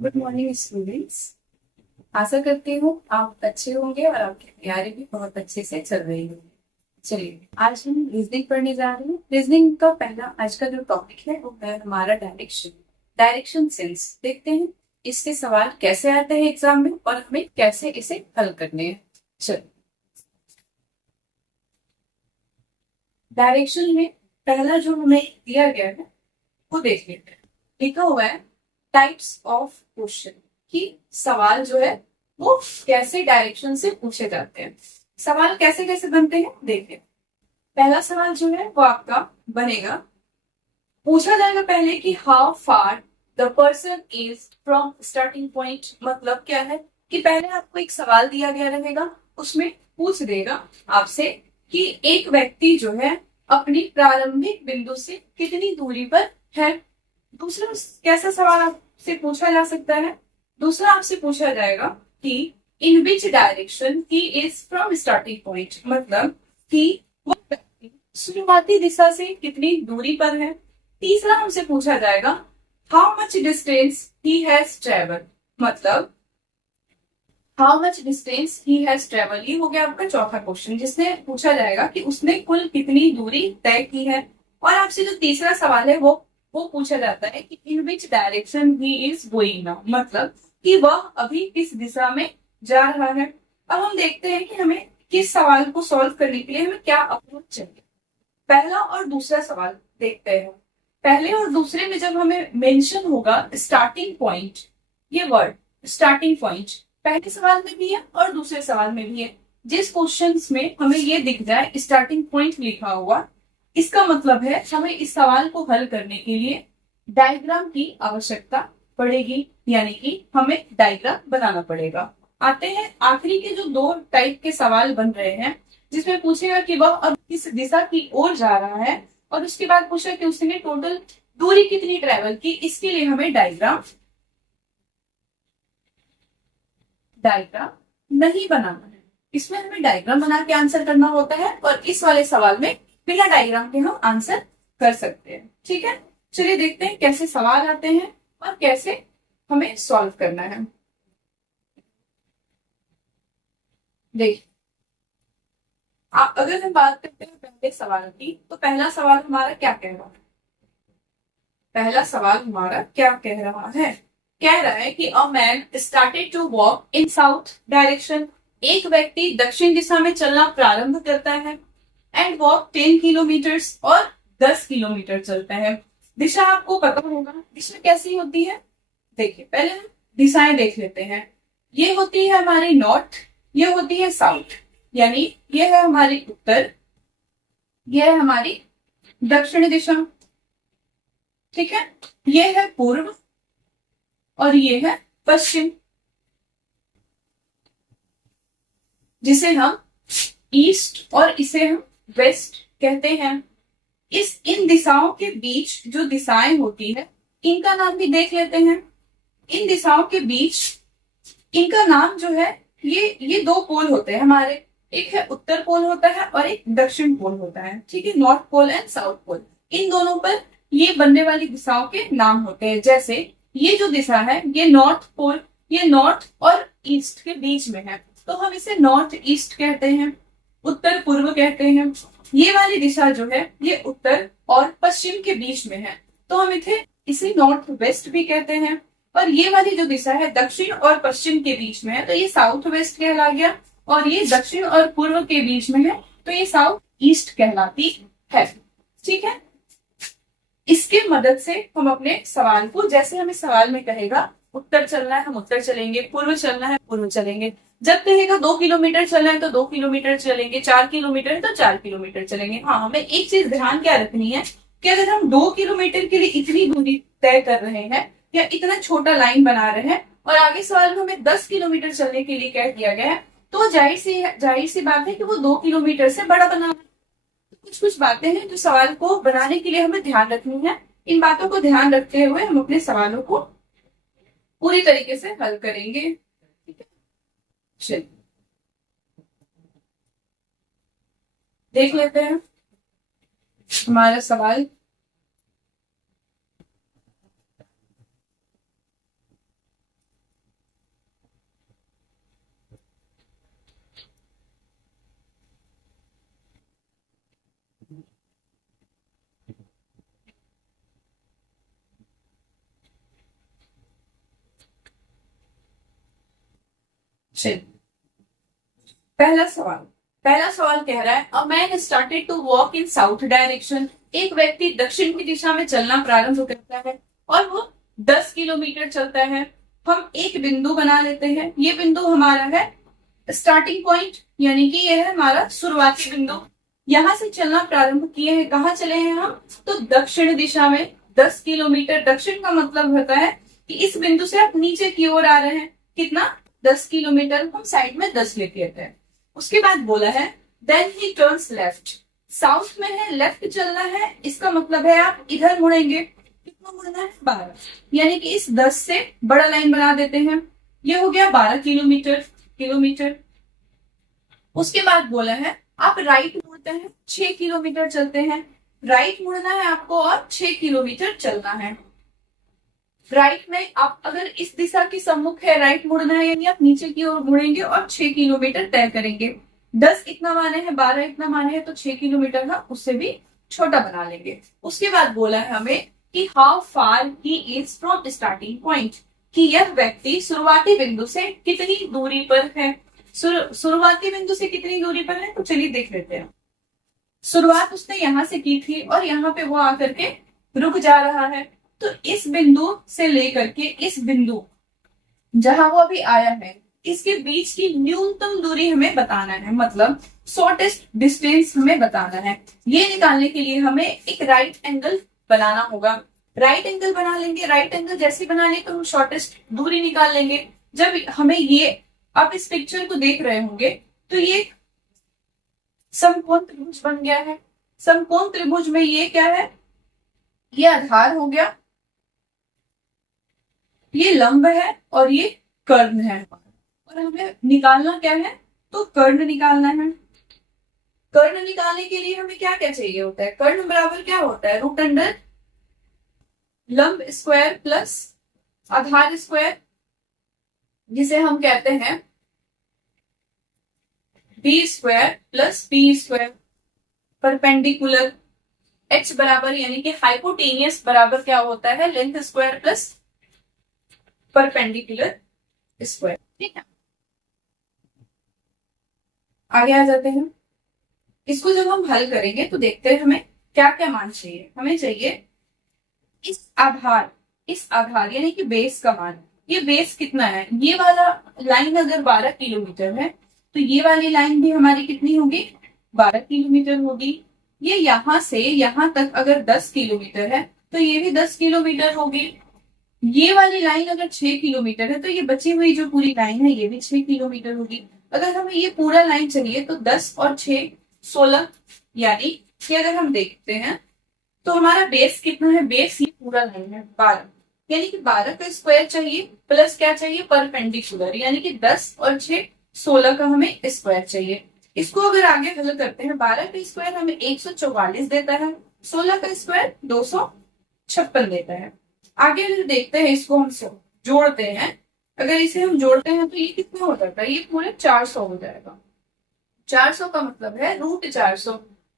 Good morning students. आशा करती हूँ आप अच्छे होंगे और आपकी तैयारी भी बहुत अच्छे से चल रही होगी। चलिए आज हम रीजनिंग पढ़ने जा रहे हैं। रीजनिंग का पहला आज का जो टॉपिक है वो है हमारा डायरेक्शन। डायरेक्शन सेंस देखते हैं इसके सवाल कैसे आते हैं एग्जाम में और हमें कैसे इसे हल करने हैं। चलिए डायरेक्शन में पहला जो हमें दिया गया है वो देख लेते हैं। लिखा हुआ है टाइप्स ऑफ क्वेश्चन कि सवाल जो है वो कैसे डायरेक्शन से पूछे जाते हैं। सवाल कैसे कैसे बनते हैं देखिए। पहला सवाल जो है वो आपका बनेगा, पूछा जाएगा पहले कि how far the person is from starting point. मतलब क्या है कि पहले आपको एक सवाल दिया गया रहेगा, उसमें पूछ देगा आपसे कि एक व्यक्ति जो है अपनी प्रारंभिक बिंदु से कितनी दूरी पर है। दूसरा कैसा सवाल आपसे पूछा जा सकता है, दूसरा आपसे पूछा जाएगा कि in which direction he is from starting point. मतलब कि वो व्यक्ति शुरुआती दिशा से कितनी दूरी पर है। तीसरा हमसे पूछा जाएगा how much distance he has travel. मतलब how much distance he has travel. ये हो गया आपका चौथा क्वेश्चन जिसने पूछा जाएगा कि उसने कुल कितनी दूरी तय की है। और आपसे जो तीसरा सवाल है वो पूछा जाता है कि in which direction he is going now. मतलब कि वह अभी किस दिशा में जा रहा है। अब हम देखते हैं कि हमें किस सवाल को सॉल्व करने के लिए हमें क्या अप्रोच चाहिए। पहला और दूसरा सवाल देखते हैं। पहले और दूसरे में जब हमें मेंशन होगा स्टार्टिंग पॉइंट, ये वर्ड स्टार्टिंग पॉइंट पहले सवाल में भी है और दूसरे सवाल में भी है। जिस क्वेश्चन में हमें ये दिख जाए स्टार्टिंग पॉइंट लिखा हुआ, इसका मतलब है हमें इस सवाल को हल करने के लिए डायग्राम की आवश्यकता पड़ेगी, यानी कि हमें डायग्राम बनाना पड़ेगा। आते हैं आखिरी के जो दो टाइप के सवाल बन रहे हैं, जिसमें पूछेगा कि वह अब किस दिशा की ओर जा रहा है और उसके बाद पूछा कि उसने टोटल दूरी कितनी ट्रेवल की। इसके लिए हमें डायग्राम डायग्राम नहीं बनाना है। इसमें हमें डायग्राम बना के आंसर करना होता है और इस वाले सवाल में बिना डायग्राम के हम आंसर कर सकते हैं। ठीक है, चलिए देखते हैं कैसे सवाल आते हैं और कैसे हमें सॉल्व करना है। देखिए अगर हम बात करते हैं पहले सवाल की, तो पहला सवाल हमारा क्या कह रहा है। पहला सवाल हमारा क्या कह रहा है, कह रहा है कि a man started to walk in south direction. एक व्यक्ति दक्षिण दिशा में चलना प्रारंभ करता है एंड वॉक 10 किलोमीटर और 10 किलोमीटर चलता है। दिशा आपको पता होगा दिशा कैसी होती है। देखिए पहले हम दिशाएं देख लेते हैं। ये होती है हमारी नॉर्थ, ये होती है साउथ, यानी ये है हमारी उत्तर, ये है हमारी दक्षिण दिशा। ठीक है, ये है पूर्व और ये है पश्चिम, जिसे हम ईस्ट और इसे हम वेस्ट कहते हैं। इस इन दिशाओं के बीच जो दिशाएं होती है इनका नाम भी देख लेते हैं। इन दिशाओं के बीच इनका नाम जो है, ये दो पोल होते हैं हमारे, एक है उत्तर पोल होता है और एक दक्षिण पोल होता है। ठीक है, north pole and south pole, इन दोनों पर ये बनने वाली दिशाओं के नाम होते हैं। जैसे ये जो दिशा है ये नॉर्थ पोल, ये नॉर्थ और ईस्ट के बीच में है तो हम इसे नॉर्थ ईस्ट कहते हैं, उत्तर पूर्व कहते हैं। ये वाली दिशा जो है ये उत्तर और पश्चिम के बीच में है तो हम इसे नॉर्थ वेस्ट भी कहते हैं। और ये वाली जो दिशा है दक्षिण और पश्चिम के बीच में है तो ये साउथ वेस्ट कहला गया, और ये दक्षिण और पूर्व के बीच में है तो ये साउथ ईस्ट कहलाती है। ठीक है, इसके मदद से हम अपने सवाल को, जैसे हमें सवाल में कहेगा उत्तर चलना है हम उत्तर चलेंगे, पूर्व चलना है पूर्व चलेंगे। जब कहेगा 2 किलोमीटर चलना है तो 2 किलोमीटर चलेंगे, 4 किलोमीटर है तो 4 किलोमीटर चलेंगे। हाँ, हमें एक चीज ध्यान क्या रखनी है कि अगर हम 2 किलोमीटर के लिए इतनी दूरी तय कर रहे हैं या इतना छोटा लाइन बना रहे हैं और आगे सवाल में हमें 10 किलोमीटर चलने के लिए कह दिया गया है, तो जाहिर सी बात है कि वो 2 किलोमीटर से बड़ा बना है। कुछ कुछ बातें हैं जो सवाल को बनाने के लिए हमें ध्यान रखनी है। इन बातों को ध्यान रखते हुए हम अपने सवालों को पूरी तरीके से हल करेंगे। ठीक है, चलिए देख लेते हैं हमारा सवाल। चलिए, पहला सवाल कह रहा है a man started to walk in south direction. एक व्यक्ति दक्षिण की दिशा में चलना प्रारंभ करता है और वो 10 किलोमीटर चलता है। हम एक बिंदु बना लेते हैं, ये बिंदु हमारा है स्टार्टिंग पॉइंट, यानी कि यह है हमारा शुरुआती बिंदु। यहां से चलना प्रारंभ किए हैं, कहाँ चले हैं हम, तो दक्षिण दिशा में 10 किलोमीटर। दक्षिण का मतलब होता है कि इस बिंदु से आप नीचे की ओर आ रहे हैं, कितना, 10 किलोमीटर। हम साइड में 10 लेते हैं। उसके बाद बोला है then he turns left. South में है, लेफ्ट चलना है, इसका मतलब है आप इधर मुड़ेंगे। कितना मुड़ना है, 12, यानी कि इस 10 से बड़ा लाइन बना देते हैं। ये हो गया 12 किलोमीटर। उसके बाद बोला है आप राइट मुड़ते हैं, 6 किलोमीटर चलते हैं। राइट मुड़ना है आपको और 6 किलोमीटर चलना है। राइट में आप अगर इस दिशा के सम्मुख है, राइट मुड़ना है, यानी आप नीचे की ओर मुड़ेंगे और 6 किलोमीटर तय करेंगे। 10 इतना माने हैं, 12 इतना माने हैं, तो 6 किलोमीटर का उससे भी छोटा बना लेंगे। उसके बाद बोला है हमें कि how far he is from starting point, कि यह व्यक्ति शुरुआती बिंदु से कितनी दूरी पर है। शुरुआती बिंदु से कितनी दूरी पर है, तो चलिए देख लेते हैं। शुरुआत उसने यहां से की थी और यहाँ पे वो आकर के रुक जा रहा है। तो इस बिंदु से लेकर के इस बिंदु जहां वो अभी आया है, इसके बीच की न्यूनतम दूरी हमें बताना है, मतलब शॉर्टेस्ट डिस्टेंस हमें बताना है। ये निकालने के लिए हमें एक राइट एंगल बनाना होगा। राइट एंगल बना लेंगे। राइट एंगल जैसे बना लें तो हम शॉर्टेस्ट दूरी निकाल लेंगे। जब हमें ये, आप इस पिक्चर को देख रहे होंगे तो ये समकोण त्रिभुज बन गया है। समकोण त्रिभुज में ये क्या है, ये आधार हो गया, ये लंब है और ये कर्ण है। और हमें निकालना क्या है, तो कर्ण निकालना है। कर्ण निकालने के लिए हमें क्या क्या चाहिए होता है, कर्ण बराबर क्या होता है, रूट अंडर लंब स्क्वायर प्लस आधार स्क्वायर, जिसे हम कहते हैं B square plus P square. Perpendicular H बराबर यानी कि हाइपोटेनियस बराबर क्या होता है, length square plus perpendicular square. ठीक है, आगे आ जाते हैं। इसको जब हम हल करेंगे तो देखते हैं हमें क्या क्या मान चाहिए। हमें चाहिए इस आधार यानी कि बेस का मान। ये बेस कितना है, ये वाला लाइन अगर 12 किलोमीटर है तो ये वाली लाइन भी हमारी कितनी होगी, 12 किलोमीटर होगी। ये यहां से यहां तक अगर 10 किलोमीटर है तो ये भी 10 किलोमीटर होगी। ये वाली लाइन अगर 6 किलोमीटर है तो ये बची हुई जो पूरी लाइन है ये भी 6 किलोमीटर होगी। अगर हमें ये पूरा लाइन चाहिए तो 10 और 6 16, यानी कि अगर हम देखते हैं तो हमारा बेस कितना है, बेस ये पूरा लाइन है 12, यानी कि 12 का स्क्वायर चाहिए प्लस क्या चाहिए, परपेंडिकुलर, यानी कि 10 और 6 16 का हमें स्क्वायर चाहिए। इसको अगर आगे हल करते हैं, 12 का स्क्वायर हमें 144 देता है, 16 का स्क्वायर 256 देता है। आगे अगर देखते हैं इसको हम जोड़ते हैं, अगर इसे हम जोड़ते हैं तो ये कितना हो जाता है, ये पूरे 400 हो जाएगा। 400 का मतलब है रूट 400।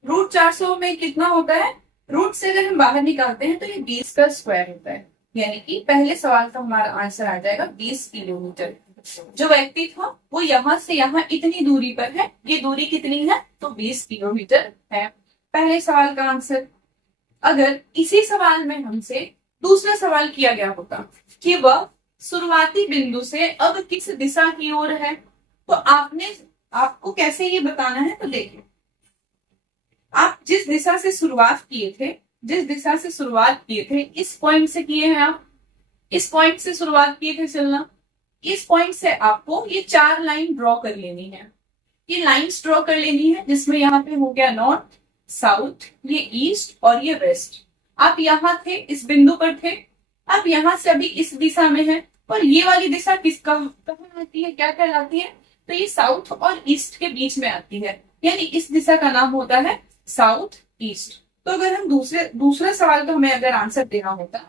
रूट 400 में कितना होता है, रूट से अगर हम बाहर निकालते हैं तो ये 20 का स्क्वायर होता है, यानी कि पहले सवाल का हमारा आंसर आ जाएगा 20 किलोमीटर। जो व्यक्ति था वो यहाँ से यहाँ इतनी दूरी पर है, ये दूरी कितनी है, तो 20 किलोमीटर है। पहले सवाल का आंसर। अगर इसी सवाल में हमसे दूसरा सवाल किया गया होता कि वह शुरुआती बिंदु से अब किस दिशा की ओर है, तो आपको कैसे ये बताना है, तो देखिए आप जिस दिशा से शुरुआत किए थे इस पॉइंट से किए हैं, आप इस पॉइंट से शुरुआत किए थे चलना। इस पॉइंट से आपको ये 4 लाइन ड्रॉ कर लेनी है। ये लाइंस ड्रॉ कर लेनी है जिसमें यहाँ पे हो गया नॉर्थ, साउथ, ये ईस्ट और ये वेस्ट। आप यहाँ थे, इस बिंदु पर थे, आप यहाँ से अभी इस दिशा में है, और ये वाली दिशा किसका कहाँ आती है, क्या कहलाती है, तो ये साउथ और ईस्ट के बीच में आती है, यानी इस दिशा का नाम होता है साउथ ईस्ट। तो अगर हम दूसरे सवाल का हमें अगर आंसर देना होता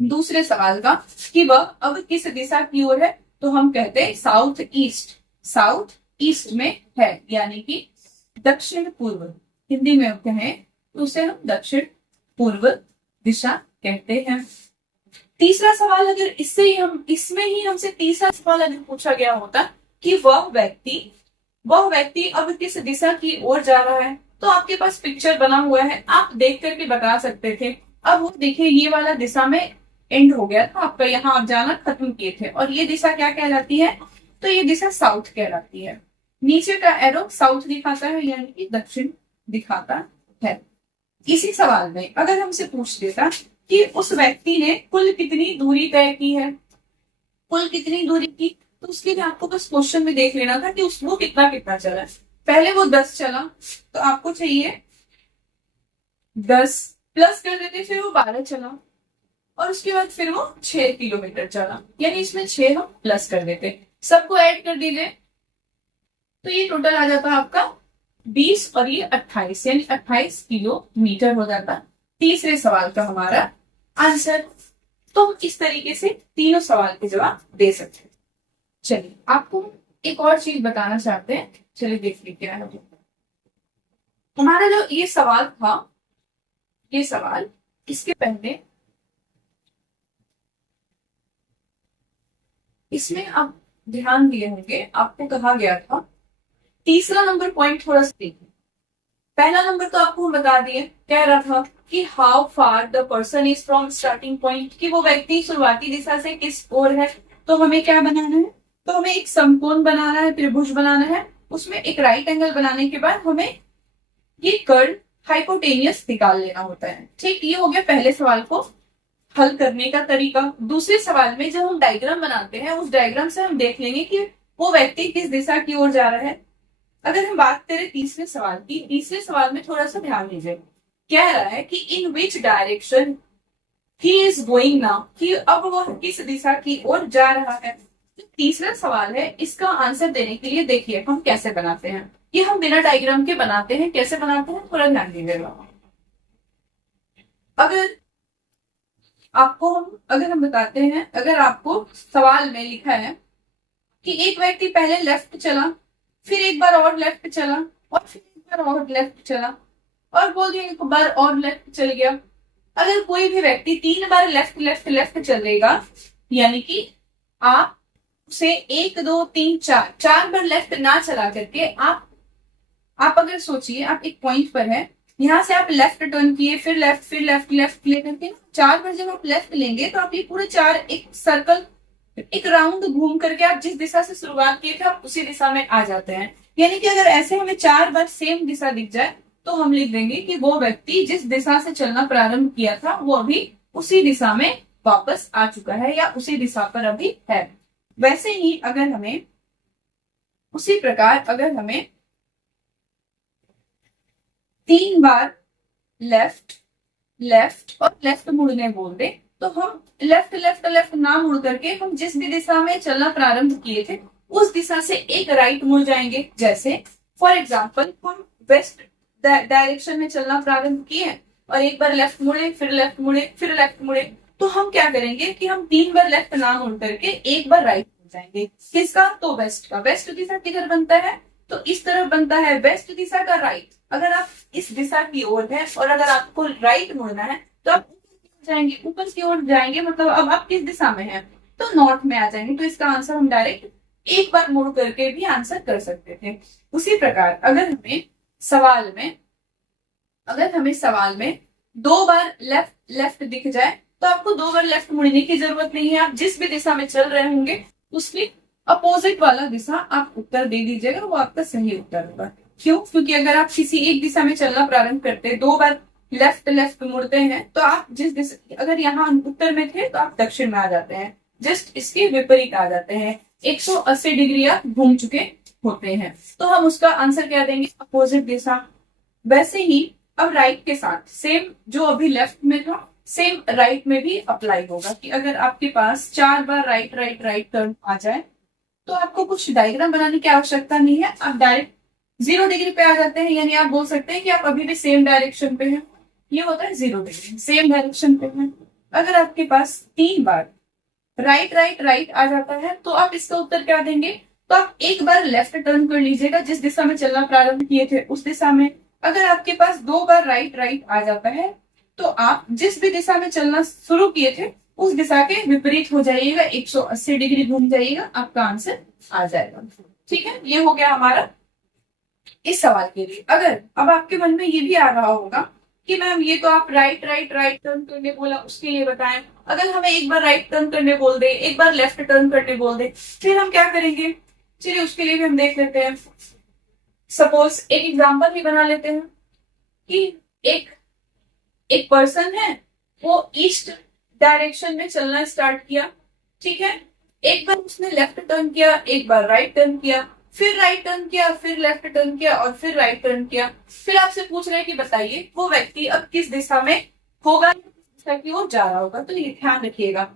दूसरे सवाल का कि वह अब किस दिशा की ओर है, तो हम कहते हैं साउथ ईस्ट में है, यानी कि दक्षिण पूर्व। हिंदी में कहें तो उसे हम दक्षिण पूर्व दिशा कहते हैं। तीसरा सवाल अगर इसमें ही हमसे तीसरा सवाल अगर पूछा गया होता कि वह व्यक्ति अब किस दिशा की ओर जा रहा है। तो आपके पास पिक्चर बना हुआ है, आप देख करके बता सकते थे। अब वो देखिए ये वाला दिशा में एंड हो गया था आपका, यहाँ आप जाना खत्म किए थे, और ये दिशा क्या कहलाती है, तो ये दिशा साउथ कहलाती है। नीचे का एरो साउथ दिखाता है, यानी कि दक्षिण दिखाता है। इसी सवाल में अगर हमसे पूछ देता कि उस व्यक्ति ने कुल कितनी दूरी तय की है, कुल कितनी दूरी की, तो उसके लिए आपको बस क्वेश्चन में देख लेना था कि वो कितना कितना चला है। पहले वो 10 चला, तो आपको चाहिए 10 प्लस कर देते, फिर वो 12 चला, और उसके बाद फिर वो 6 किलोमीटर चला, यानी इसमें 6 हम प्लस कर देते, सबको ऐड कर दीजिए, तो ये टोटल आ जाता आपका 20 और ये 28, यानी 28 किलोमीटर हो जाता तीसरे सवाल का हमारा आंसर। तो हम इस तरीके से तीनों सवाल के जवाब दे सकते हैं। चलिए आपको एक और चीज बताना चाहते हैं, चलिए देख लीजिए क्या है। हमारा जो ये सवाल था, ये सवाल इसके पहले इसमें आप ध्यान दिए होंगे, आपको कहा गया था तीसरा नंबर पॉइंट थोड़ा सा देखिए। पहला नंबर तो आपको हम बता दिए, कह रहा था कि how far the person is from starting point, कि वो व्यक्ति शुरुआती दिशा से किस ओर है। तो हमें क्या बनाना है, तो हमें एक समकोण बनाना है, त्रिभुज बनाना है, उसमें एक राइट एंगल बनाने के बाद हमें ये कर्व हाइपोटेनियस निकाल लेना होता है। ठीक, ये हो गया पहले सवाल को हल करने का तरीका। दूसरे सवाल में जब हम डायग्राम बनाते हैं, उस डायग्राम से हम देख लेंगे कि वो व्यक्ति किस दिशा की ओर जा रहा है। अगर हम बात करें तीसरे सवाल की, तीसरे सवाल में थोड़ा सा ध्यान दीजिए, कह रहा है कि in which direction he is going now, कि अब वह किस दिशा की ओर जा रहा है। तो तीसरा सवाल है, इसका आंसर देने के लिए देखिए हम कैसे बनाते हैं। ये हम बिना डायग्राम के बनाते हैं, कैसे बनाते हैं थोड़ा ध्यान दीजिएगा। अगर हम बताते हैं, अगर आपको सवाल में लिखा है कि एक व्यक्ति पहले लेफ्ट चला, फिर एक बार और लेफ्ट चला, और फिर एक बार और लेफ्ट चला, और बोल दिया एक बार और लेफ्ट चल गया। अगर कोई भी व्यक्ति 3 बार लेफ्ट लेफ्ट लेफ्ट चलेगा, यानी कि आप उसे 1 2 3 4 बार लेफ्ट ना चला करके आप अगर सोचिए, आप एक पॉइंट पर है, यहाँ से आप लेफ्ट टर्न किए, फिर लेफ्ट फिर लेफ्ट लेफ्ट लेकर के 4 बार जब आप लेफ्ट लेंगे, तो आप ये पूरे 4 एक सर्कल एक राउंड घूम करके आप जिस दिशा से शुरुआत किए थे आप उसी दिशा में आ जाते हैं। यानी कि अगर ऐसे हमें 4 बार सेम दिशा दिख जाए, तो हम लिख देंगे कि वो व्यक्ति जिस दिशा से चलना प्रारंभ किया था वो अभी उसी दिशा में वापस आ चुका है, या उसी दिशा पर अभी है। वैसे ही अगर हमें उसी प्रकार अगर हमें 3 बार लेफ्ट लेफ्ट और लेफ्ट मुड़ने बोल दे, तो हम लेफ्ट लेफ्ट लेफ्ट ना मुड़ करके हम जिस भी दिशा में चलना प्रारंभ किए थे उस दिशा से एक राइट मुड़ जाएंगे। जैसे फॉर एग्जाम्पल हम वेस्ट डायरेक्शन में चलना प्रारंभ किए और एक बार लेफ्ट मुड़े, फिर लेफ्ट मुड़े, फिर लेफ्ट मुड़े, तो हम क्या करेंगे कि हम 3 बार लेफ्ट ना मुड़ करके एक बार राइट मुड़ जाएंगे। किसका, तो वेस्ट का। वेस्ट दिशा किधर बनता है, तो इस तरफ बनता है, वेस्ट दिशा का राइट। अगर आप इस दिशा की ओर है और अगर आपको राइट मुड़ना है, तो आप जाएंगे, ऊपर की ओर जाएंगे, मतलब अब आप किस दिशा में हैं, तो नॉर्थ में आ जाएंगे। तो इसका आंसर हम डायरेक्ट एक बार मुड़ करके भी आंसर कर सकते थे। उसी प्रकार अगर हमें सवाल में 2 बार लेफ्ट लेफ्ट दिख जाए, तो आपको 2 बार लेफ्ट मुड़ने की जरूरत नहीं है। आप जिस भी दिशा में चल रहे होंगे उसकी अपोजिट वाला दिशा आप उत्तर दे दीजिएगा, वो आपका सही उत्तर होगा। क्यों, क्योंकि अगर आप किसी एक दिशा में चलना प्रारंभ करते हैं, 2 बार लेफ्ट लेफ्ट मुड़ते हैं, तो आप जिस दिशा, अगर यहाँ उत्तर में थे तो आप दक्षिण में आ जाते हैं, जस्ट इसके विपरीत आ जाते हैं, 180 डिग्री आप घूम चुके होते हैं। तो हम उसका आंसर क्या देंगे, अपोजिट दिशा। वैसे ही अब राइट के साथ सेम जो अभी लेफ्ट में था, सेम राइट में भी अप्लाई होगा कि अगर आपके पास 4 बार राइट राइट राइट टर्न आ जाए, तो आपको कुछ डायग्राम बनाने की आवश्यकता नहीं है, आप डायरेक्ट 0 डिग्री पे आ जाते हैं। यानी आप बोल सकते हैं कि आप अभी भी सेम डायरेक्शन पे हैं, ये होता है 0 डिग्री, सेम डायरेक्शन पे हैं। अगर आपके पास 3 बार राइट राइट राइट आ जाता है, तो आप इसका उत्तर क्या देंगे, तो आप एक बार लेफ्ट टर्न कर लीजिएगा, जिस दिशा में चलना प्रारंभ किए थे उस दिशा में। अगर आपके पास 2 बार राइट राइट आ जाता है, तो आप जिस भी दिशा में चलना शुरू किए थे उस दिशा के विपरीत हो जाइएगा, 180 डिग्री घूम जाइएगा, आपका आंसर आ जाएगा। ठीक है, ये हो गया हमारा इस सवाल के लिए। अगर अब आपके मन में ये भी आ रहा होगा कि मैम ये तो आप राइट राइट राइट टर्न करने बोला, उसके लिए बताएं। अगर हमें एक बार राइट टर्न करने बोल दे, एक बार लेफ्ट टर्न करने बोल दे, फिर हम क्या करेंगे? चलिए उसके लिए भी हम देख लेते हैं। सपोज एक एग्जांपल ही बना लेते हैं कि एक एक पर्सन है, वो ईस्ट डायरेक्शन में चलना स्टार्ट किया। ठीक है, एक बार उसने लेफ्ट टर्न किया, एक बार राइट टर्न किया, फिर राइट टर्न किया, फिर लेफ्ट टर्न किया और फिर राइट टर्न किया। फिर आपसे पूछ रहे हैं कि बताइए वो व्यक्ति अब किस दिशा में होगा, किस दिशा की ओर जा रहा होगा। तो ये ध्यान रखिएगा,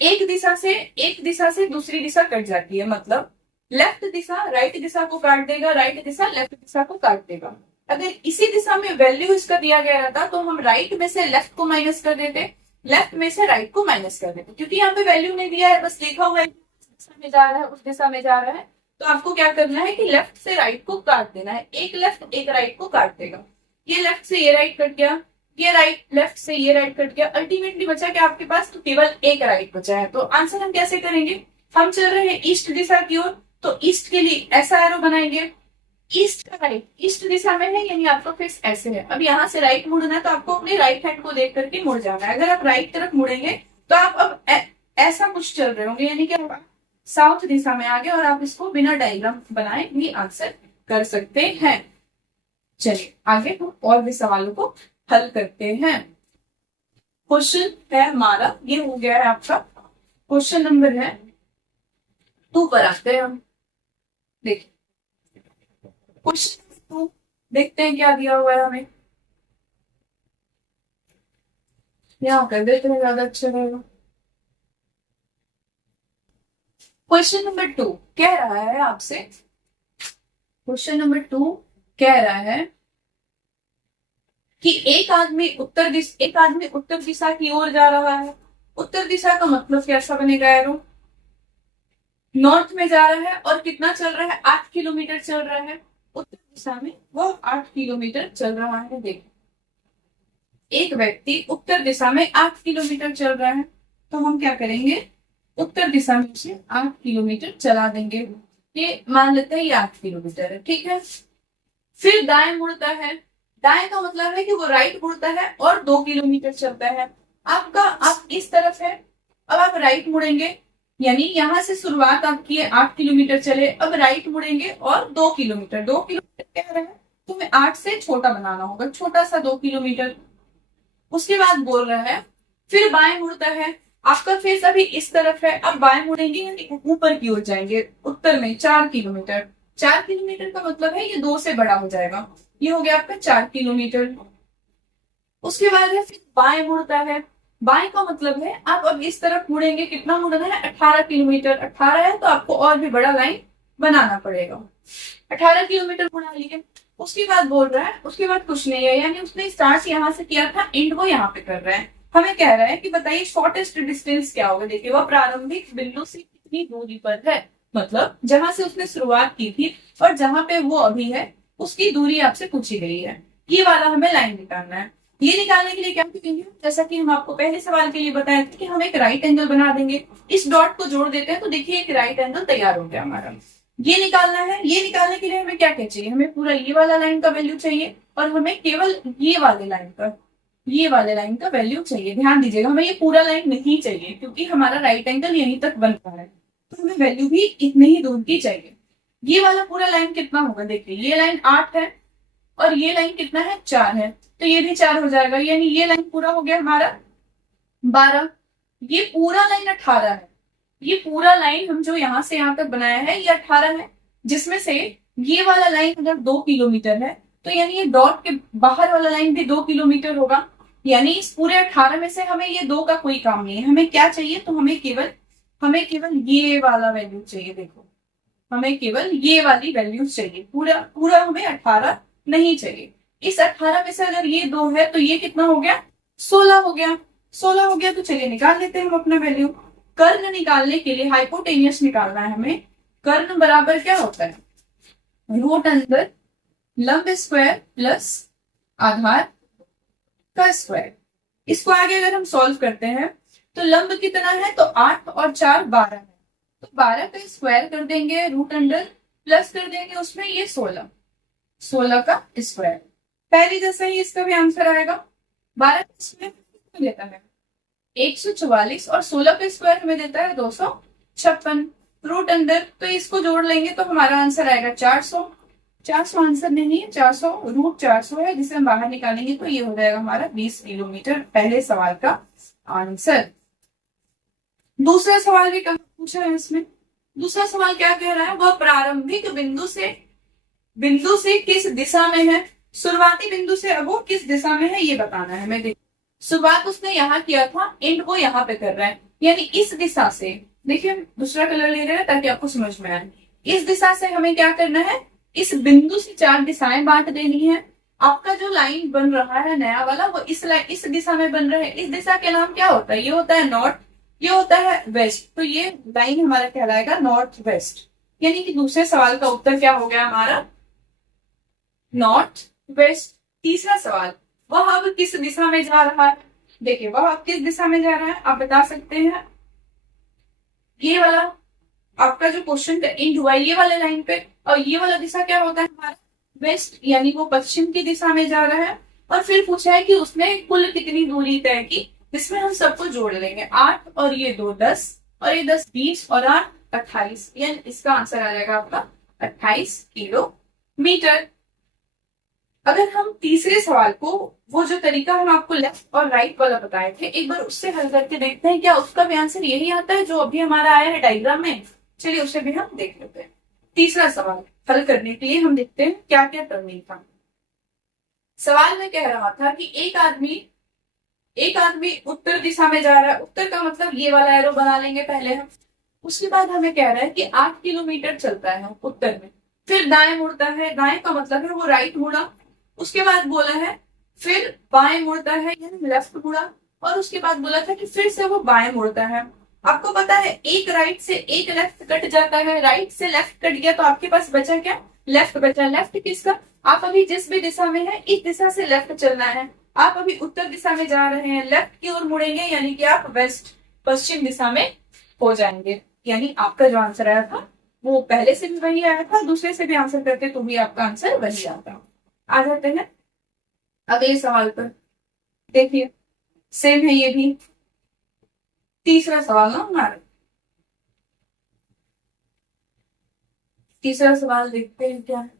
एक दिशा से दूसरी दिशा कट जाती है। मतलब लेफ्ट दिशा राइट दिशा को काट देगा, राइट दिशा लेफ्ट दिशा को काट देगा। अगर इसी दिशा में वैल्यू इसका दिया गया रहता तो हम राइट में से लेफ्ट को माइनस कर देते, लेफ्ट में से राइट को माइनस कर देते। क्योंकि यहाँ पे वैल्यू नहीं दिया है, बस लिखा हुआ है दिशा में जा रहा है, उस दिशा में जा रहा है, तो आपको क्या करना है कि लेफ्ट से राइट को काट देना है। एक लेफ्ट एक राइट को काट देगा, ये लेफ्ट से ये राइट कट गया, ये राइट लेफ्ट से ये राइट कट गया, अल्टीमेटली बचा क्या आपके पास? तो केवल एक राइट बचा है। तो आंसर हम कैसे करेंगे? हम चल रहे हैं ईस्ट दिशा की ओर, तो ईस्ट के लिए ऐसा एरो बनाएंगे। ईस्ट का राइट ईस्ट दिशा में है, यानी आपका फिक्स ऐसे है। अब यहाँ से राइट मुड़ना है तो आपको अपने राइट हैंड को देख करके मुड़ जाना है। अगर आप राइट तरफ मुड़ेंगे तो आप अब ऐसा कुछ चल रहे होंगे, यानी कि आप साउथ दिशा में आ गए, और आप इसको बिना डायग्राम बनाए भी आंसर कर सकते हैं। चलिए आगे हम और भी सवालों को हल करते हैं। क्वेश्चन है हमारा, ये हो गया है आपका क्वेश्चन नंबर है 2 पर आते हैं हम। देखिए क्वेश्चन 2 देखते हैं क्या दिया हुआ है हमें। यहाँ कर देते हैं, ज्यादा अच्छा रहेगा। क्वेश्चन नंबर 2 कह रहा है आपसे, क्वेश्चन नंबर 2 कह रहा है कि एक आदमी उत्तर दिशा की ओर जा रहा है। उत्तर दिशा का मतलब कैसा बनेगा एरो? नॉर्थ में जा रहा है और कितना चल रहा है? 8 किलोमीटर चल रहा है। उत्तर दिशा में वो 8 किलोमीटर चल रहा है। देखिए एक व्यक्ति उत्तर दिशा में 8 किलोमीटर चल रहा है, तो हम क्या करेंगे? उत्तर दिशा में से 8 किलोमीटर चला देंगे। ये मान लेते हैं ये 8 किलोमीटर है, ठीक है। फिर दाएं मुड़ता है, दाएं का मतलब है कि वो राइट मुड़ता है और 2 किलोमीटर चलता है। आप इस तरफ है, अब आप राइट मुड़ेंगे, यानी यहां से शुरुआत आपकी है 8 किलोमीटर चले, अब राइट मुड़ेंगे और 2 किलोमीटर, 2 किलोमीटर कह रहे हैं तो हमें 8 से छोटा बनाना होगा, छोटा सा 2 किलोमीटर। उसके बाद बोल रहा है फिर बाएं मुड़ता है, आपका फेस अभी इस तरफ है, अब बाएं मुड़ेंगे यानी ऊपर की ओर जाएंगे, उत्तर में 4 किलोमीटर। 4 किलोमीटर का मतलब है ये 2 से बड़ा हो जाएगा, ये हो गया आपका 4 किलोमीटर। उसके बाद है फिर बाएं मुड़ता है, बाएं का मतलब है आप अब इस तरफ मुड़ेंगे, कितना मुड़ना है? 18 किलोमीटर। 18 है तो आपको और भी बड़ा लाइन बनाना पड़ेगा। 18 किलोमीटर मुड़ा लिए। उसके बाद बोल रहा है, उसके बाद कुछ नहीं है, यानी उसने स्टार्ट यहाँ से किया था, एंड वो यहाँ पे कर रहा है। हमें कह रहा है कि बताइए शॉर्टेस्ट डिस्टेंस क्या होगा। देखिए वह प्रारंभिक बिंदु से कितनी दूरी पर है, मतलब जहां से उसने शुरुआत की थी और जहां पे वो अभी है उसकी दूरी आपसे पूछी गई है। ये वाला हमें लाइन निकालना है। ये निकालने के लिए क्या करेंगे? जैसा कि हम आपको पहले सवाल के लिए बताए थे कि हम एक राइट एंगल बना देंगे, इस डॉट को जोड़ देते हैं तो देखिए एक राइट एंगल तैयार हो गया हमारा। ये निकालना है, ये निकालने के लिए हमें क्या क्या चाहिए? हमें पूरा ये वाला लाइन का वैल्यू चाहिए और हमें केवल ये वाले लाइन का वैल्यू चाहिए। ध्यान दीजिएगा हमें ये पूरा लाइन नहीं चाहिए, क्योंकि हमारा राइट एंगल यहीं तक बन रहा है, तो हमें वैल्यू भी इतने ही दूर की चाहिए। ये वाला पूरा लाइन कितना होगा? देखिए ये लाइन 8 है और ये लाइन कितना है? 4 है, तो ये भी 4 हो जाएगा, यानी ये लाइन पूरा हो गया हमारा 12। ये पूरा लाइन 18 है, ये पूरा लाइन हम जो यहाँ से यहाँ तक बनाया है ये 18 है, जिसमें से ये वाला लाइन अगर 2 किलोमीटर है तो यानी ये डॉट के बाहर वाला लाइन भी 2 किलोमीटर होगा। यानी इस पूरे 18 में से हमें ये 2 का कोई काम नहीं है। हमें क्या चाहिए? तो हमें केवल ये वाला वैल्यू चाहिए। देखो हमें केवल ये वाली वैल्यू चाहिए, पूरा पूरा हमें 18 नहीं चाहिए। इस 18 में से अगर ये 2 है तो ये कितना हो गया? 16 हो गया। 16 हो गया तो चलिए निकाल लेते हैं हम अपना वैल्यू। कर्ण निकालने के लिए हाइपोटेनियस निकालना है हमें। कर्ण बराबर क्या होता है? रूट अंदर लंब स्क्वायर प्लस आधार का स्क्वायर। इसको आगे अगर हम सॉल्व करते हैं तो लंब कितना है? तो 8 और 4 12 है, तो 12 का स्क्वायर कर देंगे रूट अंडर, प्लस कर देंगे उसमें ये 16, 16 का स्क्वायर। पहले जैसा ही इसका भी आंसर आएगा। 12 का स्क्वायर देता है 144 और 16 का स्क्वायर हमें देता है 256। रूट अंडर तो इसको जोड़ लेंगे तो हमारा आंसर आएगा 400। 400 आंसर नहीं है, 400 रूट 400 है, जिसे हम बाहर निकालेंगे तो ये हो जाएगा हमारा 20 किलोमीटर, पहले सवाल का आंसर। दूसरा सवाल भी पूछा है इसमें। दूसरा सवाल क्या कह रहा है, वह प्रारंभिक बिंदु से किस दिशा में है। शुरुआती बिंदु से अब वो किस दिशा में है ये बताना है हमें। शुरुआत उसने यहाँ किया था, एंड वो यहाँ पे कर रहा है, यानी इस दिशा से। देखिए दूसरा कलर ले रहे हैं ताकि आपको समझ में आए। इस दिशा से हमें क्या करना है, इस बिंदु से 4 दिशाएं बांट देनी है। आपका जो लाइन बन रहा है नया वाला, वो इस दिशा में बन रहा है। इस दिशा के नाम क्या होता है, ये होता है नॉर्थ, ये होता है वेस्ट। तो ये लाइन हमारा कहलाएगा नॉर्थ वेस्ट। यानी कि दूसरे सवाल का उत्तर क्या हो गया हमारा, नॉर्थ वेस्ट। तीसरा सवाल, वह अब किस दिशा में जा रहा है। देखिए वह अब किस दिशा में जा रहा है आप बता सकते हैं। ये वाला आपका जो क्वेश्चन का एंड हुआ है ये वाले लाइन पे, और ये वाला दिशा क्या होता है हमारा, वेस्ट, यानी वो पश्चिम की दिशा में जा रहा है। और फिर पूछा है कि उसने कुल कितनी दूरी तय की, जिसमें हम सबको जोड़ लेंगे। 8 और ये 2 10, और ये 10 20 और 8 28, यानी इसका आंसर आ जाएगा आपका 28 किलोमीटर। अगर हम तीसरे सवाल को, वो जो तरीका हम आपको लेफ्ट और राइट वाला बताए थे, एक बार उससे हल करके देखते हैं क्या उसका भी आंसर यही आता है जो अभी हमारा आया है डायग्राम में। चलिए उसे भी हम देख लेते हैं। तीसरा सवाल हल करने के लिए हम देखते हैं क्या क्या टर्निंग था। सवाल में कह रहा था कि एक आदमी उत्तर दिशा में जा रहा है। उत्तर का मतलब ये वाला एरो बना लेंगे पहले हम। उसके बाद हमें कह रहा है कि 8 किलोमीटर चलता है उत्तर में, फिर दाएं मुड़ता है। दाएं का मतलब है वो राइट मुड़ा। उसके बाद बोला है फिर बाएं मुड़ता है, यानी लेफ्ट मुड़ा। और उसके बाद बोला था कि फिर से वो बाएं मुड़ता है। आपको पता है एक राइट से एक लेफ्ट कट जाता है, राइट से लेफ्ट कट गया तो आपके पास बचा क्या, लेफ्ट बचा। लेफ्ट किसका, आप अभी जिस भी दिशा में है इस दिशा से लेफ्ट चलना है। आप अभी उत्तर दिशा में जा रहे हैं, लेफ्ट की ओर मुड़ेंगे, यानी कि आप वेस्ट, पश्चिम दिशा में हो जाएंगे। यानी आपका जो आंसर आया था वो पहले से भी वही आया था, दूसरे से भी आंसर करते तो भी आपका आंसर वही आता। आ जाते हैं अगले सवाल पर। देखिए सेम है ये भी, तीसरा सवाल ना हमारा। तीसरा सवाल देखते हैं क्या है।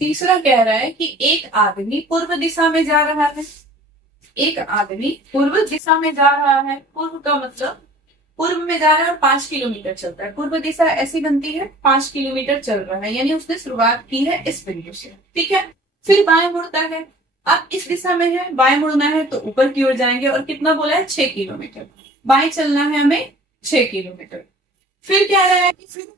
तीसरा कह रहा है कि एक आदमी पूर्व दिशा में जा रहा है। एक आदमी पूर्व दिशा में जा रहा है। पूर्व का मतलब पूर्व में जा रहा है और 5 किलोमीटर चलता है। पूर्व दिशा ऐसी बनती है, 5 किलोमीटर चल रहा है, यानी उसने शुरुआत की है इस बिंदु से। ठीक है, फिर बाएं मुड़ता है। अब इस दिशा में है, बाएं मुड़ना है तो ऊपर की ओर जाएंगे। और कितना बोला है, 6 किलोमीटर। बाएं चलना है हमें 6 किलोमीटर। फिर क्या रहा है कि फिर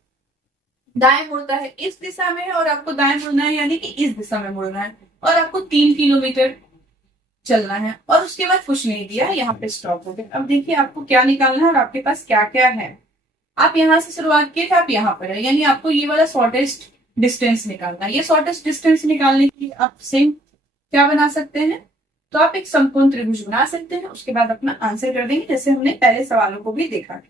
दाएं मुड़ता है, इस दिशा में है और आपको दाएं मुड़ना है, यानी कि इस दिशा में मुड़ना है। और आपको 3 किलोमीटर चलना है। और उसके बाद कुछ नहीं दिया, यहाँ पे स्टॉप हो गया। अब देखिए आपको क्या निकालना है और आपके पास क्या क्या है। आप यहाँ से शुरुआत किए थे, आप यहाँ पर है, यानी आपको ये वाला शॉर्टेस्ट डिस्टेंस निकालना है। ये शॉर्टेस्ट डिस्टेंस निकालने के लिए आप सेम क्या बना सकते हैं, तो आप एक समकोण त्रिभुज बना सकते हैं। उसके बाद अपना आंसर कर देंगे, जैसे हमने पहले सवालों को भी देखा है।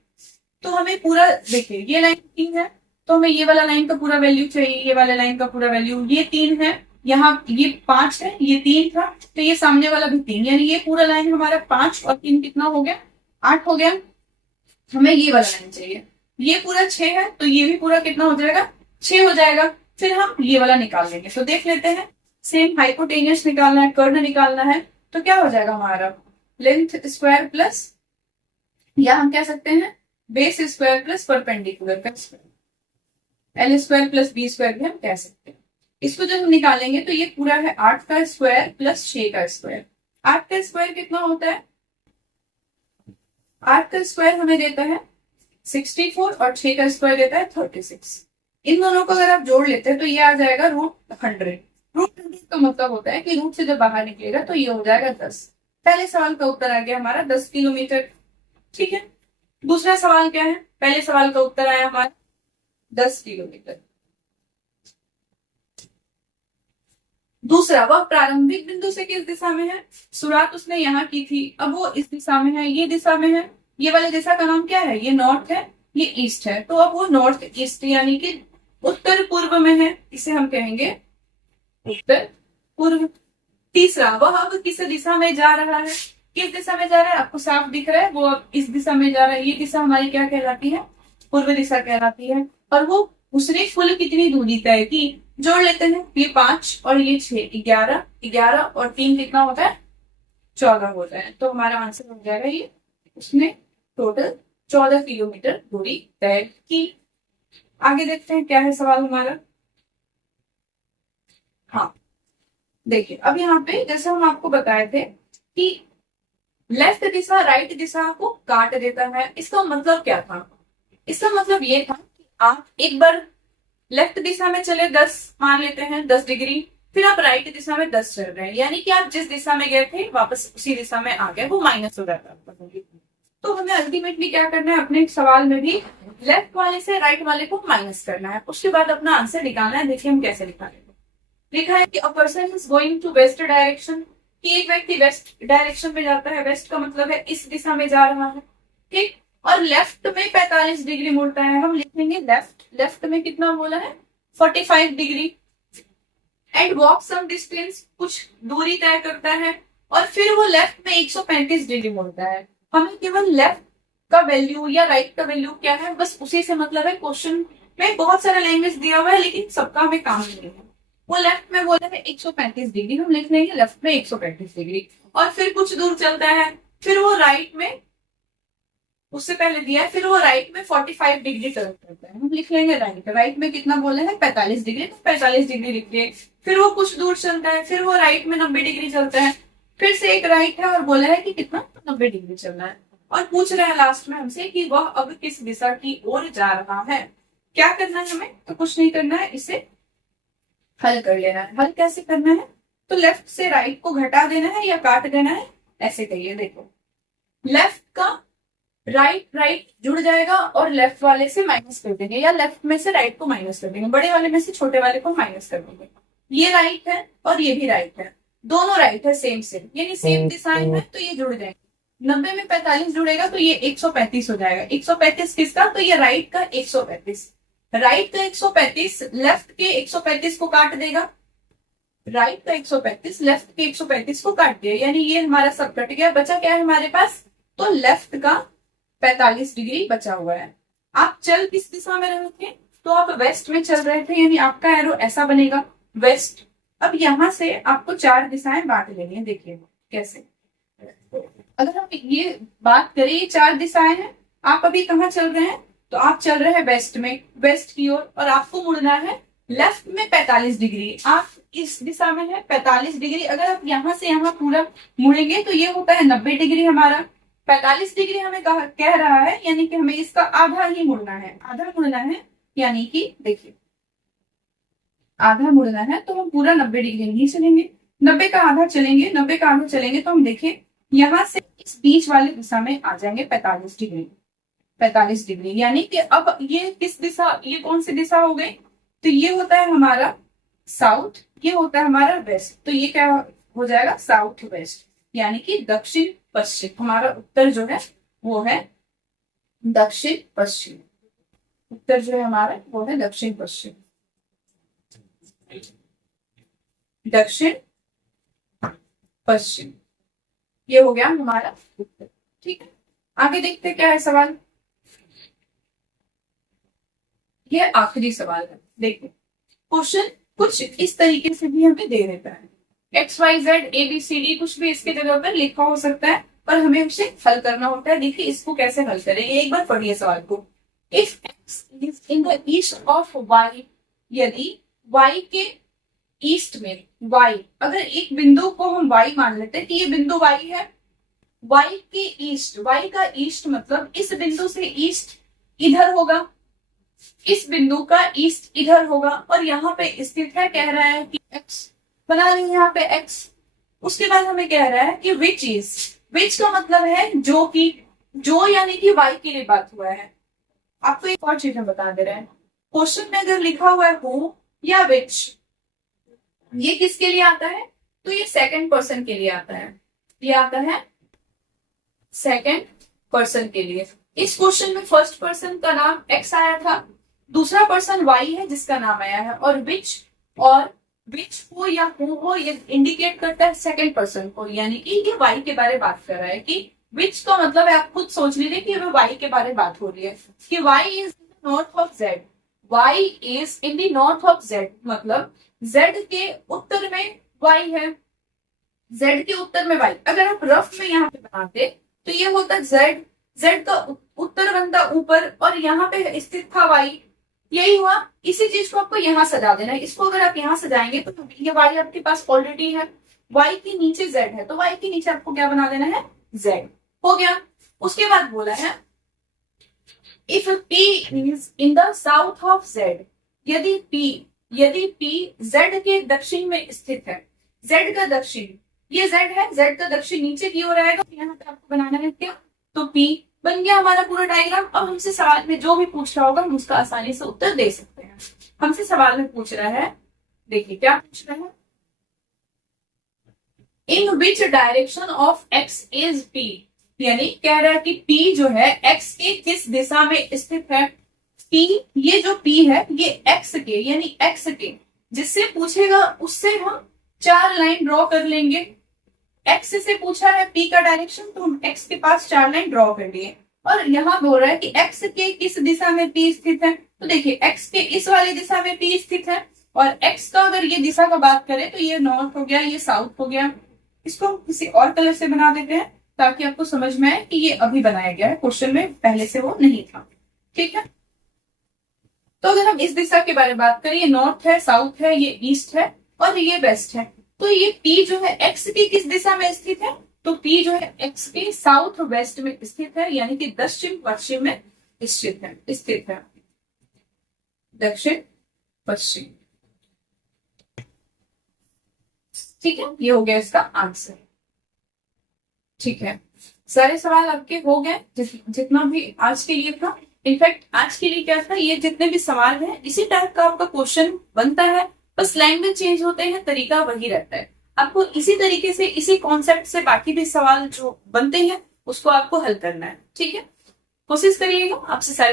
तो हमें पूरा देखिए, ये लाइन 3 है तो हमें ये वाला लाइन का पूरा वैल्यू चाहिए, ये वाला लाइन का पूरा वैल्यू। ये 3 है, यहाँ ये 5 है, ये 3 था तो ये सामने वाला भी 3, यानी ये पूरा लाइन हमारा 5 और 3 कितना हो गया, 8 हो गया। हमें ये वाला लाइन चाहिए, ये पूरा 6 है तो ये भी पूरा कितना हो जाएगा, 6 हो जाएगा। फिर हम ये वाला निकाल लेंगे। तो देख लेते हैं, सेम हाइपोटेनियस निकालना है, कर्ण निकालना है। तो क्या हो जाएगा हमारा, लेंथ स्क्वायर प्लस, या हम कह सकते हैं बेस स्क्वायर प्लस परपेंडिकुलर का square, L square plus B square भी हम कह सकते हैं। इसको जब हम निकालेंगे तो ये पूरा है 8 का स्क्वायर प्लस 6 का स्क्वायर। 8 का स्क्वायर कितना होता है, 8 का स्क्वायर हमें देता है 64 और 6 का स्क्वायर देता है 36। इन दोनों को अगर आप जोड़ लेते हैं तो ये आ जाएगा √100। √100 का मतलब होता है कि रूट से जब बाहर निकलेगा तो ये हो जाएगा 10। पहले सवाल का उत्तर आ गया हमारा 10 किलोमीटर। ठीक है, दूसरा सवाल क्या है, पहले सवाल का उत्तर आया हमारा 10 किलोमीटर। दूसरा, वह प्रारंभिक बिंदु से किस दिशा में है? शुरुआत उसने यहाँ की थी, अब वो इस दिशा में है, ये दिशा में है। ये वाली दिशा का नाम क्या है? ये नॉर्थ है, ये ईस्ट है, तो अब वो नॉर्थ ईस्ट यानी कि उत्तर पूर्व में है, इसे हम कहेंगे उत्तर पूर्व। तीसरा, वह अब किस दिशा में जा रहा है? किस दिशा में जा रहा है? आपको साफ दिख रहा है, वो अब इस दिशा में जा रहा है। ये दिशा हमारी क्या कहलाती है? पूर्व दिशा कहलाती है। और वो उसने कुल कितनी दूरी तय की? जोड़ लेते हैं, ये 5 और ये 6, 11, 11 और 3 कितना होता है? 14 होता है। तो हमारा आंसर हो जाएगा ये, उसने टोटल 14 किलोमीटर दूरी तय की। आगे देखते हैं क्या है सवाल हमारा। हाँ, देखिए अब यहाँ पे जैसे हम आपको बताए थे कि लेफ्ट दिशा राइट दिशा को काट देता है, इसका मतलब क्या था? इसका मतलब ये था कि आप एक बार लेफ्ट दिशा में चले 10 मान लेते हैं 10 डिग्री, फिर आप राइट दिशा में 10 चल रहे हैं, यानी कि आप जिस दिशा में गए थे वापस उसी दिशा में आ गए, वो माइनस हो जाता है। तो हमें अल्टीमेटली क्या करना है, अपने सवाल में भी लेफ्ट वाले से राइट वाले को माइनस करना है, उसके बाद अपना आंसर निकालना है। देखिए हम कैसे निकालेंगे। लिखा है कि a person is going to west direction, कि एक व्यक्ति वेस्ट डायरेक्शन में जाता है। वेस्ट का मतलब है इस दिशा में जा रहा है, ठीक। और लेफ्ट में 45 डिग्री मुड़ता है, हम लिखेंगे लेफ्ट, लेफ्ट में कितना बोला है? 45 degree. And walk some distance, कुछ दूरी तय करता है, और फिर वो लेफ्ट में 135 डिग्री मुड़ता है। हमें केवल लेफ्ट का वैल्यू या राइट का वैल्यू क्या है, बस उसी से मतलब है। क्वेश्चन में बहुत सारा लैंग्वेज दिया हुआ है, लेकिन सबका हमें काम नहीं है। वो लेफ्ट में बोला है 135 डिग्री, हम लिख लेंगे लेफ्ट में 135 डिग्री। और फिर कुछ दूर चलता है, फिर वो राइट में, उससे पहले दिया है, फिर वो राइट में 45 डिग्री टर्न करता है, हम लिख लेंगे राइट। राइट में कितना बोला है? 45 डिग्री, तो 45 डिग्री लिखिए। फिर वो कुछ दूर चलता है, फिर वो राइट में 90 डिग्री चलता है, फिर से एक राइट है और बोला है कि कितना? 90 डिग्री चलना है। और पूछ रहा है लास्ट में हमसे कि वह अब किस दिशा की ओर जा रहा है। क्या करना है हमें? तो कुछ नहीं करना है, इसे हल कर लेना है। हल कैसे करना है? तो लेफ्ट से राइट को घटा देना है या काट देना है, ऐसे कहिए। देखो, लेफ्ट का राइट राइट जुड़ जाएगा और लेफ्ट वाले से माइनस कर देंगे, या लेफ्ट में से राइट को माइनस कर देंगे, बड़े वाले में से छोटे वाले को माइनस कर देंगे। ये राइट है और ये भी राइट है, दोनों राइट है सेम सेम, यानी सेम दिशाएं हैं, तो ये जुड़ जाएंगे। 90 में 45 जुड़ेगा तो ये 135 हो जाएगा। 135 किसका? तो ये राइट का 135। राइट का 135 लेफ्ट के 135 को काट देगा। राइट का 135 लेफ्ट के 135 को काट दिया, यानी ये हमारा सब कट गया। बचा क्या है हमारे पास? तो लेफ्ट का 45 डिग्री बचा हुआ है। आप चल किस दिशा में रहे थे? तो आप वेस्ट में चल रहे थे, यानी आपका एरो ऐसा बनेगा, वेस्ट। अब यहां से आपको 4 दिशाएं बांट लेनी है। देखिए कैसे। अगर हम ये बात करें, ये 4 दिशाएं हैं, आप अभी कहाँ चल रहे हैं? तो आप चल रहे हैं वेस्ट में, वेस्ट की ओर, और आपको मुड़ना है लेफ्ट में 45 डिग्री। आप इस दिशा में है 45 डिग्री। अगर आप यहाँ से यहाँ पूरा मुड़ेंगे तो ये होता है 90 डिग्री हमारा। 45 डिग्री हमें कह रहा है, यानी कि हमें इसका आधा ही मुड़ना है, आधा मुड़ना है। यानी कि देखिए, आधा मुड़ना है तो हम पूरा 90 डिग्री नहीं चलेंगे, 90 का आधा चलेंगे। 90 का आधा चलेंगे तो हम देखिए यहाँ से इस बीच वाली दिशा में आ जाएंगे 45 डिग्री। 45 डिग्री यानी कि अब ये किस दिशा, ये कौन सी दिशा हो गई? तो ये होता है हमारा साउथ, ये होता है हमारा वेस्ट, तो ये क्या हो जाएगा? साउथ वेस्ट, यानी कि दक्षिण पश्चिम। हमारा उत्तर जो है वो है दक्षिण पश्चिम। उत्तर जो है हमारा वो है दक्षिण पश्चिम, दक्षिण पश्चिम। ये हो गया हमारा उत्तर। ठीक है, आगे देखते क्या है सवाल। ये आखिरी सवाल है। देखो, क्वेश्चन कुछ इस तरीके से भी हमें दे देता है, XYZ ABCD कुछ भी इसके जगह पर लिखा हो सकता है, पर हमें उसे हल करना होता है। देखिए इसको कैसे हल करेंगे, एक बार पढ़िए सवाल को। If X is in the east of Y, यदि Y के ईस्ट में, Y अगर एक बिंदु को हम Y मान लेते हैं कि ये बिंदु Y है, Y के ईस्ट, Y का ईस्ट मतलब इस बिंदु से ईस्ट इधर होगा, इस बिंदु का ईस्ट इधर होगा, और यहाँ पे स्थित है, कह रहा है कि x बना रही है यहाँ पे x। उसके बाद हमें कह रहा है कि विच इज, विच का मतलब है जो कि, जो यानी कि y के लिए बात हुआ है। आपको एक और चीज हम बता दे रहे हैं, क्वेश्चन में अगर लिखा हुआ है हु या विच, ये किसके लिए आता है? तो ये सेकंड पर्सन के लिए आता है, ये आता है सेकंड पर्सन के लिए। इस क्वेश्चन में फर्स्ट पर्सन का नाम एक्स आया था, दूसरा पर्सन वाई है जिसका नाम आया है, और विच हो या हु हो ये इंडिकेट करता है सेकंड पर्सन को, यानी कि ये वाई के बारे में बात कर रहा है। कि विच का मतलब है, आप खुद सोच लीजिए कि वाई के बारे में बात हो रही है कि Y is in north of Z, Y is in the north of Z, मतलब जेड के उत्तर में वाई है, जेड के उत्तर में वाई। अगर आप रफ में यहाँ पे बनाते तो ये होता जेड, जेड का उत्तर बनता ऊपर और यहाँ पे स्थित था वाई, यही हुआ। इसी चीज को आपको यहाँ सजा देना है। इसको अगर आप यहाँ सजाएंगे तो ये वाई आपके पास ऑलरेडी है, वाई के नीचे जेड है, तो वाई के नीचे आपको क्या बना देना है? जेड। हो गया। उसके बाद बोला है if P is in the south of Z, यदि पी जेड के दक्षिण में स्थित है, जेड का दक्षिण, ये जेड है, जेड का दक्षिण नीचे की ओर आएगा, यहाँ पे आपको बनाना है क्या? तो पी बन गया हमारा पूरा डायग्राम। अब हमसे सवाल में जो भी पूछ रहा होगा हम उसका आसानी से उत्तर दे सकते हैं। हमसे सवाल में पूछ रहा है, देखिए क्या पूछ रहा है, in which direction of x is p, यानी कह रहा है कि पी जो है एक्स के किस दिशा में स्थित है। पी, ये जो पी है ये एक्स के, यानी एक्स के जिससे पूछेगा उससे हम 4 लाइन ड्रॉ कर लेंगे। एक्स से पूछा है पी का डायरेक्शन, तो हम एक्स के पास 4 लाइन ड्रॉ कर लिए। और यहाँ बोल रहा है कि एक्स के किस दिशा में पी स्थित है, तो देखिए एक्स के इस वाली दिशा में पी स्थित है, और एक्स का अगर ये दिशा का बात करें तो ये नॉर्थ हो गया, ये साउथ हो गया। इसको हम किसी और कलर से बना देते हैं ताकि आपको समझ में आए कि ये अभी बनाया गया है, क्वेश्चन में पहले से वो नहीं था। ठीक है, तो अगर हम इस दिशा के बारे में बात करें, ये नॉर्थ है, साउथ है, ये ईस्ट है और ये वेस्ट है, तो ये पी जो है एक्स की किस दिशा में स्थित है, तो पी जो है एक्स के साउथ वेस्ट में स्थित है, यानी कि दक्षिण पश्चिम में स्थित है, दक्षिण पश्चिम। ठीक है, ये हो गया इसका आंसर। ठीक है, सारे सवाल आपके हो गए, जितना भी आज के लिए था। इनफैक्ट आज के लिए क्या था, ये जितने भी सवाल हैं इसी टाइप का आपका क्वेश्चन बनता है, बस लैंग्वेज चेंज होते हैं, तरीका वही रहता है। आपको इसी तरीके से, इसी कॉन्सेप्ट से बाकी भी सवाल जो बनते हैं उसको आपको हल करना है। ठीक है, कोशिश करिएगा आपसे सारे